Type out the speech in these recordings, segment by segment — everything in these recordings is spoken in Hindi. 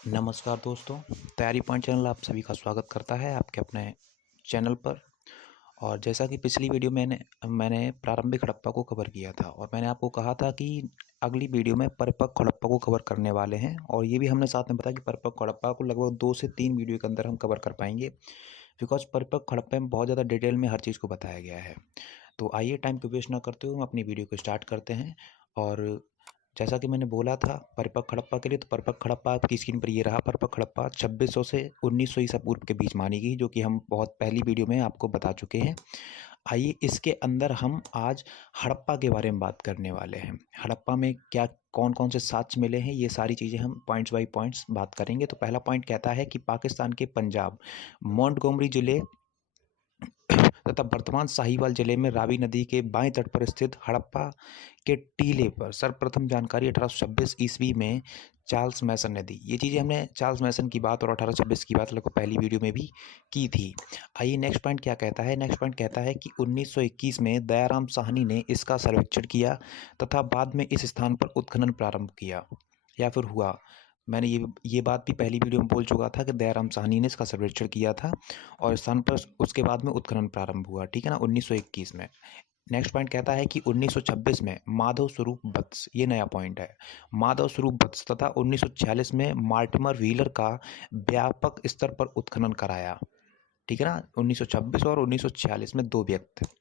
नमस्कार दोस्तों, तैयारी पॉइंट चैनल आप सभी का स्वागत करता है आपके अपने चैनल पर। और जैसा कि पिछली वीडियो में मैंने प्रारंभिक हड़प्पा को कवर किया था और मैंने आपको कहा था कि अगली वीडियो में परिपक्व हड़प्पा को कवर करने वाले हैं। और ये भी हमने साथ में बताया कि परिपक्व हड़प्पा को लगभग 2 से 3 वीडियो के अंदर हम कवर कर पाएंगे, बिकॉज परिपक्व हड़प्पा में बहुत ज़्यादा डिटेल में हर चीज़ को बताया गया है। तो आइए टाइम को वेस्ट ना करते हुए हम अपनी वीडियो को स्टार्ट करते हैं। और जैसा कि मैंने बोला था परिपक्व हड़प्पा के लिए, तो परिपक्व हड़प्पा आपकी स्क्रीन पर ये रहा। परिपक्व हड़प्पा 2600 से 1900 ईसा पूर्व के बीच मानी गई, जो कि हम बहुत पहली वीडियो में आपको बता चुके हैं। आइए इसके अंदर हम आज हड़प्पा के बारे में बात करने वाले हैं। हड़प्पा में क्या कौन कौन से साक्ष्य मिले हैं, ये सारी चीज़ें हम पॉइंट्स बाय पॉइंट्स बात करेंगे। तो पहला पॉइंट कहता है कि पाकिस्तान के पंजाब मोंटगोमरी जिले तथा वर्तमान साहिवाल जिले में रावी नदी के बाएं तट पर स्थित हड़प्पा के टीले पर सर्वप्रथम जानकारी 1826 ईस्वी में चार्ल्स मैसन ने दी। ये चीज़ें हमने चार्ल्स मैसन की बात और 1826 की बात लगभग पहली वीडियो में भी की थी। आइए नेक्स्ट पॉइंट क्या कहता है। नेक्स्ट पॉइंट कहता है कि 1921 में दयाराम साहनी ने इसका सर्वेक्षण किया तथा बाद में इस स्थान पर उत्खनन प्रारंभ किया या फिर हुआ। मैंने ये बात भी पहली वीडियो में बोल चुका था कि दयाराम साहनी ने इसका सर्वेक्षण किया था और स्थान पर उसके बाद में उत्खनन प्रारंभ हुआ, ठीक है ना, 1921 में। नेक्स्ट पॉइंट कहता है कि 1926 में माधव स्वरूप वत्स, ये नया पॉइंट है, माधव स्वरूप वत्स तथा 1946 में मार्टिमर व्हीलर का व्यापक स्तर पर उत्खनन कराया, ठीक है ना। 1926 और 1946 में 2 व्यक्ति।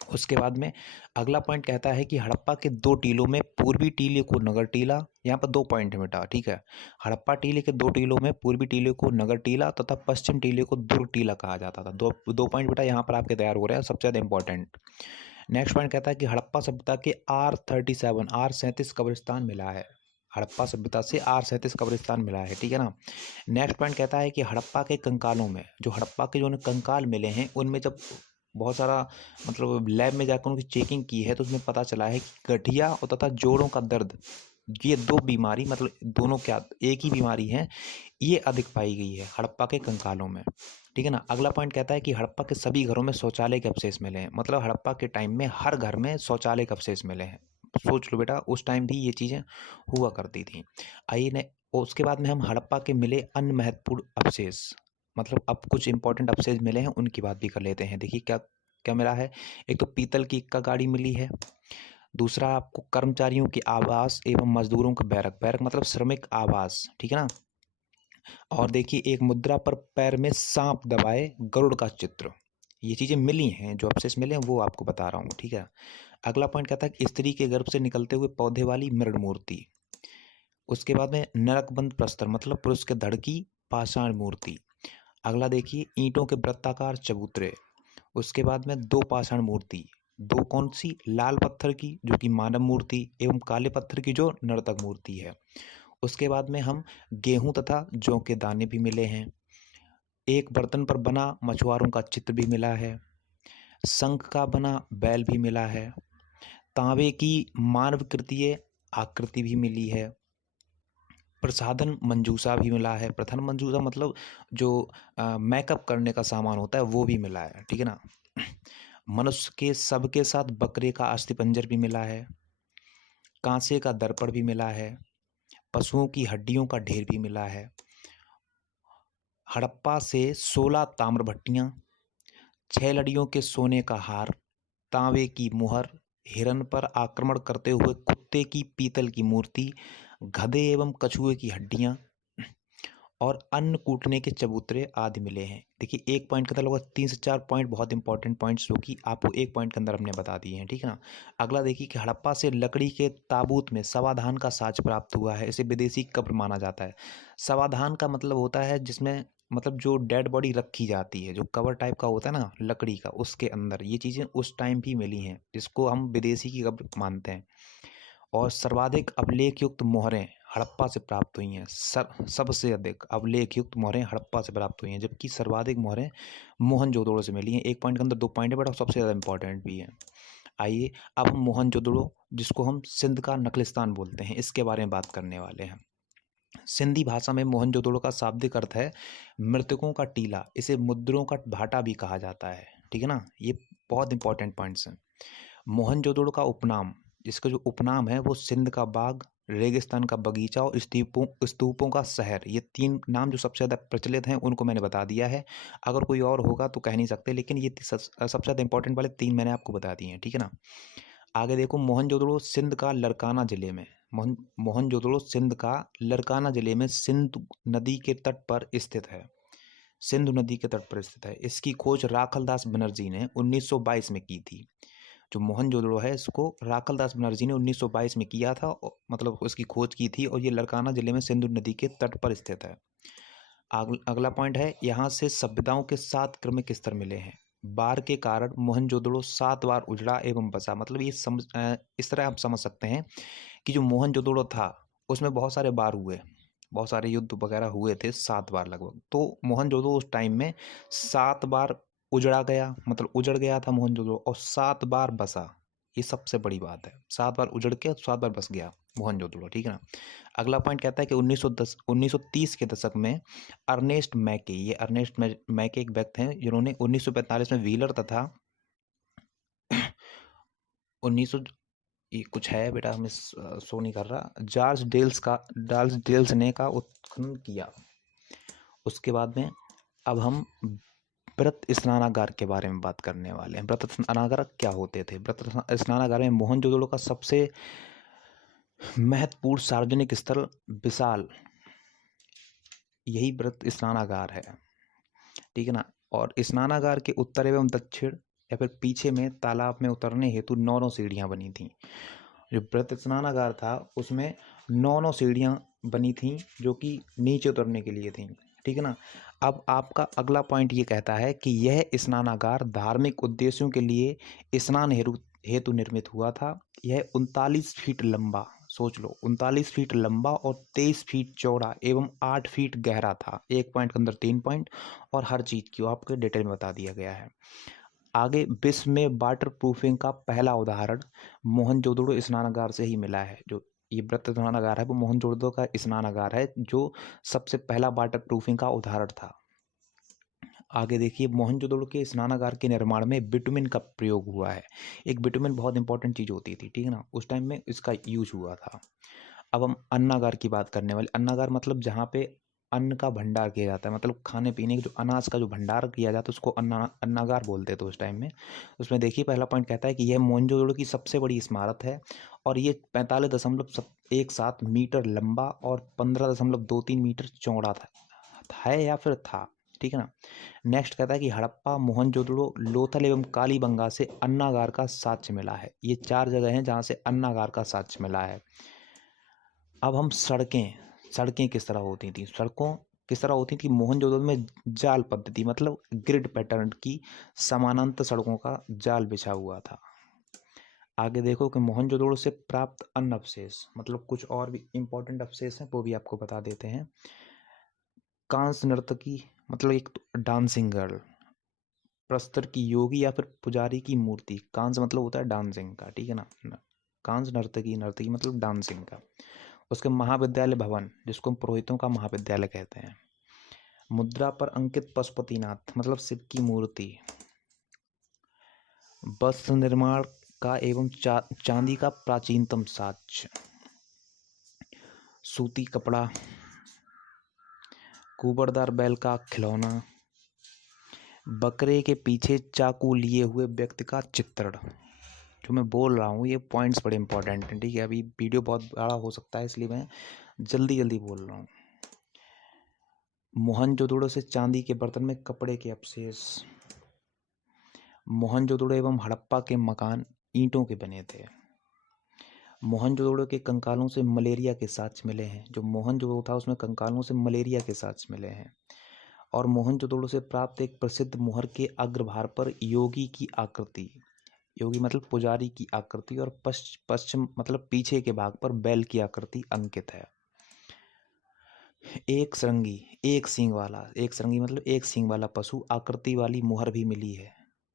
उसके बाद में अगला पॉइंट कहता है कि हड़प्पा के 2 टीलों में पूर्वी टीले को नगर टीला, यहाँ पर 2 पॉइंट है बेटा, ठीक है। हड़प्पा टीले के 2 टीलों में पूर्वी टीले को नगर टीला तथा पश्चिम टीले को दुर्ग टीला कहा जाता था। दो पॉइंट बेटा यहाँ पर आपके तैयार हो रहे हैं, सबसे ज़्यादा इंपॉर्टेंट। नेक्स्ट पॉइंट कहता है कि हड़प्पा सभ्यता के R37 कब्रिस्तान मिला है। हड़प्पा सभ्यता से R37 कब्रिस्तान मिला है, ठीक है ना। नेक्स्ट पॉइंट कहता है कि हड़प्पा के कंकालों में, जो हड़प्पा के जो कंकाल मिले हैं उनमें जब बहुत सारा मतलब लैब में जाकर उनकी चेकिंग की है तो उसमें पता चला है कि गठिया और तथा जोड़ों का दर्द, ये 2 बीमारी मतलब दोनों क्या एक ही बीमारी है, ये अधिक पाई गई है हड़प्पा के कंकालों में, ठीक है ना। अगला पॉइंट कहता है कि हड़प्पा के सभी घरों में शौचालय के अवशेष मिले हैं। मतलब हड़प्पा के टाइम में हर घर में शौचालय के अवशेष मिले हैं। सोच लो बेटा, उस टाइम भी ये चीज़ें हुआ करती थी। आइए ने उसके बाद में हम हड़प्पा के मिले अन्य महत्वपूर्ण अवशेष, मतलब अब कुछ इंपॉर्टेंट अवशेष मिले हैं उनकी बात भी कर लेते हैं। देखिए क्या क्या मिला है। एक तो पीतल की इक्का गाड़ी मिली है। दूसरा आपको कर्मचारियों के आवास एवं मजदूरों के बैरक, बैरक मतलब श्रमिक आवास, ठीक है ना। और देखिए एक मुद्रा पर पैर में सांप दबाए गरुड़ का चित्र, ये चीज़ें मिली हैं, जो अवशेष मिले हैं वो आपको बता रहा हूँ, ठीक है। अगला पॉइंट कहता है कि स्त्री के गर्भ से निकलते हुए पौधे वाली मृण मूर्ति। उसके बाद में नरकबंद प्रस्तर मतलब पुरुष के धड़ की पाषाण मूर्ति। अगला देखिए ईंटों के वृत्ताकार चबूतरे। उसके बाद में 2 पाषाण मूर्ति, 2 कौन सी, लाल पत्थर की जो कि मानव मूर्ति एवं काले पत्थर की जो नर्तक मूर्ति है। उसके बाद में हम गेहूं तथा जौ के दाने भी मिले हैं। एक बर्तन पर बना मछुआरों का चित्र भी मिला है। शंख का बना बैल भी मिला है। तांबे की मानवकृतीय आकृति भी मिली है। प्रसाधन मंजूसा भी मिला है। प्रधान मंजूसा मतलब जो मेकअप करने का सामान होता है वो भी मिला है, ठीक है ना। मनुष्य के सबके साथ बकरे का अस्थिपंजर भी मिला है। कांसे का दर्पण भी मिला है। पशुओं की हड्डियों का ढेर भी मिला है। हड़प्पा से 16 ताम्र भट्टियां, 6 लड़ियों के सोने का हार, तांबे की मुहर, हिरन पर आक्रमण करते हुए कुत्ते की पीतल की मूर्ति, गधे एवं कछुए की हड्डियां और अन्न कूटने के चबूतरे आदि मिले हैं। देखिए एक पॉइंट के अंदर लगभग 3 से 4 पॉइंट बहुत इंपॉर्टेंट पॉइंट्स जो कि आपको एक पॉइंट के अंदर हमने बता दिए हैं, ठीक है ना। अगला देखिए कि हड़प्पा से लकड़ी के ताबूत में समाधान का साज प्राप्त हुआ है। इसे विदेशी कब्र माना जाता है। समाधान का मतलब होता है जिसमें मतलब जो डेड बॉडी रखी जाती है, जो कवर टाइप का होता है ना लकड़ी का, उसके अंदर ये चीज़ें उस टाइम भी मिली हैं, जिसको हम विदेशी की कब्र मानते हैं। और सर्वाधिक अभिलेख युक्त मोहरें हड़प्पा से प्राप्त हुई हैं। सबसे अधिक अभिलेख युक्त मोहरें हड़प्पा से प्राप्त हुई हैं, जबकि सर्वाधिक मोहरें मोहनजोदड़ो से मिली हैं। एक पॉइंट के अंदर 2 पॉइंट है बट सबसे ज़्यादा इंपॉर्टेंट भी है। आइए अब हम मोहनजोदड़ो, जिसको हम सिंध का नखलिस्तान बोलते हैं, इसके बारे में बात करने वाले हैं। सिंधी भाषा में मोहनजोदड़ो का शाब्दिक अर्थ है मृतकों का टीला। इसे मुद्रों का भाटा भी कहा जाता है, ठीक है ना। ये बहुत इंपॉर्टेंट पॉइंट्स हैं। मोहनजोदड़ो का उपनाम, जिसका जो उपनाम है वो सिंध का बाग, रेगिस्तान का बगीचा और स्तूपों का शहर, ये 3 नाम जो सबसे ज़्यादा प्रचलित हैं उनको मैंने बता दिया है। अगर कोई और होगा तो कह नहीं सकते, लेकिन ये सबसे ज़्यादा इंपॉर्टेंट वाले 3 मैंने आपको बता दिए हैं, ठीक है ना। आगे देखो, मोहनजोदड़ो सिंध का लरकाना जिले में, मोहनजोदड़ो सिंध का लरकाना जिले में सिंधु नदी के तट पर स्थित है। सिंधु नदी के तट पर स्थित है। इसकी खोज राखलदास बनर्जी ने 1922 में की थी। जो मोहनजोदड़ो है इसको राखलदास बनर्जी ने 1922 में किया था, मतलब उसकी खोज की थी, और ये लरकाना जिले में सिंधु नदी के तट पर स्थित है। अगला पॉइंट है, यहाँ से सभ्यताओं के 7 क्रमिक स्तर मिले हैं। बाढ़ के कारण मोहनजोदड़ो 7 बार उजड़ा एवं बसा। मतलब ये इस तरह आप समझ सकते हैं कि जो मोहनजोदड़ो था उसमें बहुत सारे बार हुए, बहुत सारे युद्ध वगैरह हुए थे, 7 बार लगभग। तो मोहनजोदड़ो उस टाइम में 7 बार उजड़ा गया, मतलब उजड़ गया था मोहनजोदड़ो, और 7 बार बसा। ये सबसे बड़ी बात है, 7 बार उजड़ के 7 बार बस गया मोहनजोदड़ो, ठीक है ना। अगला पॉइंट कहता है कि 1930 के दशक में अर्नेस्ट मैके, ये अर्नेस्ट मैके एक व्यक्ति हैं जिन्होंने 1945 में व्हीलर तथा 1900 ये कुछ है बेटा, हमें शो नहीं कर रहा, जॉर्ज डेल्स ने का उत्खनन किया। उसके बाद में अब हम व्रत स्नानागार के बारे में बात करने वाले हैं। व्रत स्नानागार क्या होते थे? व्रत स्नानागार में मोहनजोदड़ो का सबसे महत्वपूर्ण सार्वजनिक स्थल विशाल यही व्रत स्नानागार है, ठीक है ना। और स्नानागार के उत्तर एवं दक्षिण या फिर पीछे में तालाब में उतरने हेतु 9 सीढ़ियां बनी थीं। जो व्रत स्नानागार था उसमें 9 सीढ़ियां बनी थीं जो कि नीचे उतरने के लिए थीं, ठीक है ना। अब आपका अगला पॉइंट ये कहता है कि यह स्नानागार धार्मिक उद्देश्यों के लिए स्नान हेतु निर्मित हुआ था। यह 39 फीट लंबा, सोच लो, 39 फीट लंबा और 23 फीट चौड़ा एवं 8 फीट गहरा था। एक पॉइंट के अंदर 3 पॉइंट, और हर चीज़ की आपको डिटेल में बता दिया गया है। आगे, विश्व में वाटर प्रूफिंग का पहला उदाहरण मोहनजोदड़ो स्नानागार से ही मिला है। जो ये व्रत स्नानागार है वो मोहनजोदड़ो का स्नानागार है जो सबसे पहला वाटर प्रूफिंग का उदाहरण था। आगे देखिए, मोहनजोदड़ो के स्नानागार के निर्माण में बिटुमिन का प्रयोग हुआ है। एक बिटुमिन बहुत इंपॉर्टेंट चीज़ होती थी, ठीक है ना, उस टाइम में इसका यूज हुआ था। अब हम अन्नागार की बात करने वाले। अन्नागार मतलब जहाँ पे अन्न का भंडार किया जाता है, मतलब खाने पीने के जो अनाज का जो भंडार किया जाता है उसको अन्नागार बोलते थे उस टाइम में। उसमें देखिए, पहला पॉइंट कहता है कि यह मोहनजोदड़ो की सबसे बड़ी इमारत है और ये 45.17 मीटर लंबा और 15.23 मीटर चौड़ा है या फिर था, ठीक है ना। नेक्स्ट कहता है कि हड़प्पा, मोहनजोदड़ो, लोथल एवं कालीबंगा से अन्नागार का साक्ष्य मिला है। ये 4 जगह हैं जहाँ से अन्नागार का साक्ष्य मिला है। अब हम सड़कें किस तरह होती थी, सड़कों किस तरह होती थी। मोहनजोदड़ो में जाल पद्धति, मतलब ग्रिड पैटर्न की समानांतर सड़कों का जाल बिछा हुआ था। आगे देखो कि मोहनजोदड़ो से प्राप्त अन्य अवशेष, मतलब कुछ और भी इंपॉर्टेंट अवशेष हैं वो भी आपको बता देते हैं। कांस नर्तकी, मतलब एक डांसिंग गर्ल, प्रस्तर की योगी या फिर पुजारी की मूर्ति। कांस मतलब होता है डांसिंग का, ठीक है ना। कांस नर्तकी, नर्तकी मतलब डांसिंग का। उसके महाविद्यालय भवन, जिसको हम पुरोहितों का महाविद्यालय कहते हैं। मुद्रा पर अंकित पशुपतिनाथ, मतलब शिव की मूर्ति। वस्त्र निर्माण का एवं चांदी का प्राचीनतम साक्ष्य, सूती कपड़ा, कुबड़दार बैल का खिलौना, बकरे के पीछे चाकू लिए हुए व्यक्ति का चित्रण। जो मैं बोल रहा हूँ ये पॉइंट्स बड़े इंपॉर्टेंट हैं, ठीक है। अभी वीडियो बहुत बड़ा हो सकता है इसलिए मैं जल्दी जल्दी बोल रहा हूँ। मोहनजोदड़ो से चांदी के बर्तन में कपड़े के अवशेष। मोहनजोदड़ो एवं हड़प्पा के मकान ईंटों के बने थे। मोहनजोदड़ो के कंकालों से मलेरिया के साक्ष्य मिले हैं। जो मोहनजोदड़ो था उसमें कंकालों से मलेरिया के साक्ष्य मिले हैं। और मोहनजोदड़ो से प्राप्त एक प्रसिद्ध मुहर के अग्रभाग पर योगी की आकृति, योगी मतलब पुजारी की आकृति, और पश्चिम मतलब पीछे के भाग पर बैल की आकृति अंकित है। एक सींग मतलब एक सींग वाला पशु आकृति वाली मुहर भी मिली है।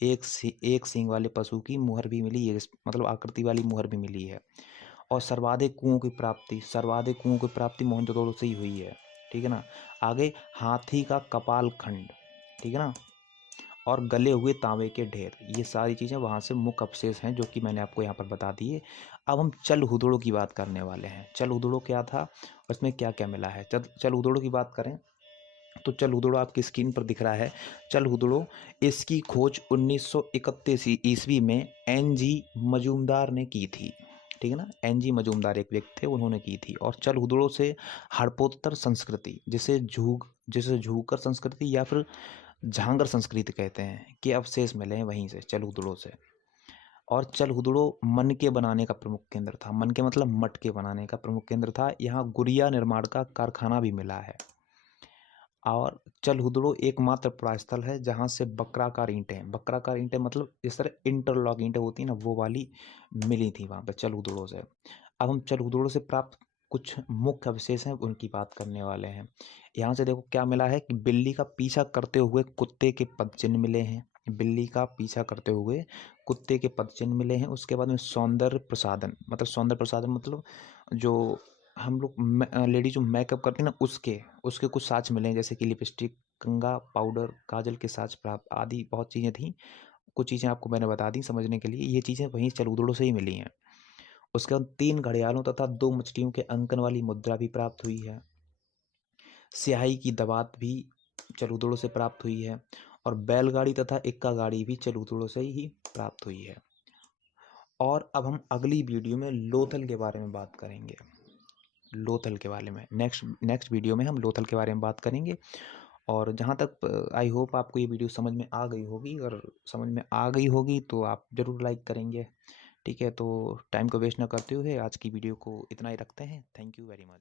एक सींग वाले पशु की मुहर भी मिली है, मतलब आकृति वाली मुहर भी मिली है। और सर्वाधिक कुओं की प्राप्ति मोहनजोदड़ो से ही हुई है, ठीक है ना। आगे, हाथी का कपाल खंड, ठीक है ना। और गले हुए तांबे के ढेर, ये सारी चीज़ें वहाँ से मुख्य अवशेष हैं जो कि मैंने आपको यहाँ पर बता दिए। अब हम चल हुदड़ों की बात करने वाले हैं। चल हुदड़ों क्या था, उसमें क्या क्या मिला है। चल हुदड़ों की बात करें तो चल हुदड़ो आपकी स्क्रीन पर दिख रहा है। चल हुदड़ो, इसकी खोज 1931 ईस्वी में एन.जी. मजूमदार ने की थी। ठीक है ना, एन.जी. मजूमदार एक व्यक्ति थे, उन्होंने की थी। और चल हुदड़ो से हड़पोत्तर संस्कृति, जिसे झूकर संस्कृति या फिर झांगर संस्कृति कहते हैं, के अवशेष मिले हैं वहीं से, चल हुदड़ो से। और चल हुदड़ो मन के बनाने का प्रमुख केंद्र था। मन के मतलब मट के बनाने का प्रमुख केंद्र था। यहाँ गुड़िया निर्माण का कारखाना भी मिला है। और चल हुदड़ो एकमात्र प्रस्थल है जहाँ से बकराकार ईंटें मतलब इस तरह इंटरलॉक ईंटें होती हैं ना, वो वाली मिली थी वहाँ पे चल हुदड़ो से। अब हम चल हुदड़ो से प्राप्त कुछ मुख्य अवशेष हैं, उनकी बात करने वाले हैं। यहाँ से देखो क्या मिला है कि बिल्ली का पीछा करते हुए कुत्ते के पदचिन्ह मिले हैं। बिल्ली का पीछा करते हुए कुत्ते के पदचिन्ह मिले हैं। उसके बाद में सौंदर्य प्रसाधन मतलब जो हम लोग लेडीज जो मेकअप करती हैं ना, उसके उसके कुछ साँच मिले हैं, जैसे कि लिपस्टिक, कंघा, पाउडर, काजल के साँच प्राप्त आदि बहुत चीज़ें थीं। कुछ चीज़ें आपको मैंने बता दी समझने के लिए, ये चीज़ें वहीं चलूदड़ों से ही मिली हैं। उसके बाद 3 घड़ियालों तथा 2 मछलियों के अंकन वाली मुद्रा भी प्राप्त हुई है। स्याही की दवात भी चलूदड़ों से प्राप्त हुई है। और बैलगाड़ी तथा इक्का गाड़ी भी चलूदड़ों से ही प्राप्त हुई है। और अब हम अगली वीडियो में लोथल के बारे में बात करेंगे। लोथल के बारे में नेक्स्ट वीडियो में हम लोथल के बारे में बात करेंगे। और जहाँ तक आई होप आपको ये वीडियो समझ में आ गई होगी, और समझ में आ गई होगी तो आप ज़रूर लाइक करेंगे। ठीक है, तो टाइम को वेस्ट ना करते हुए आज की वीडियो को इतना ही रखते हैं। Thank you very much.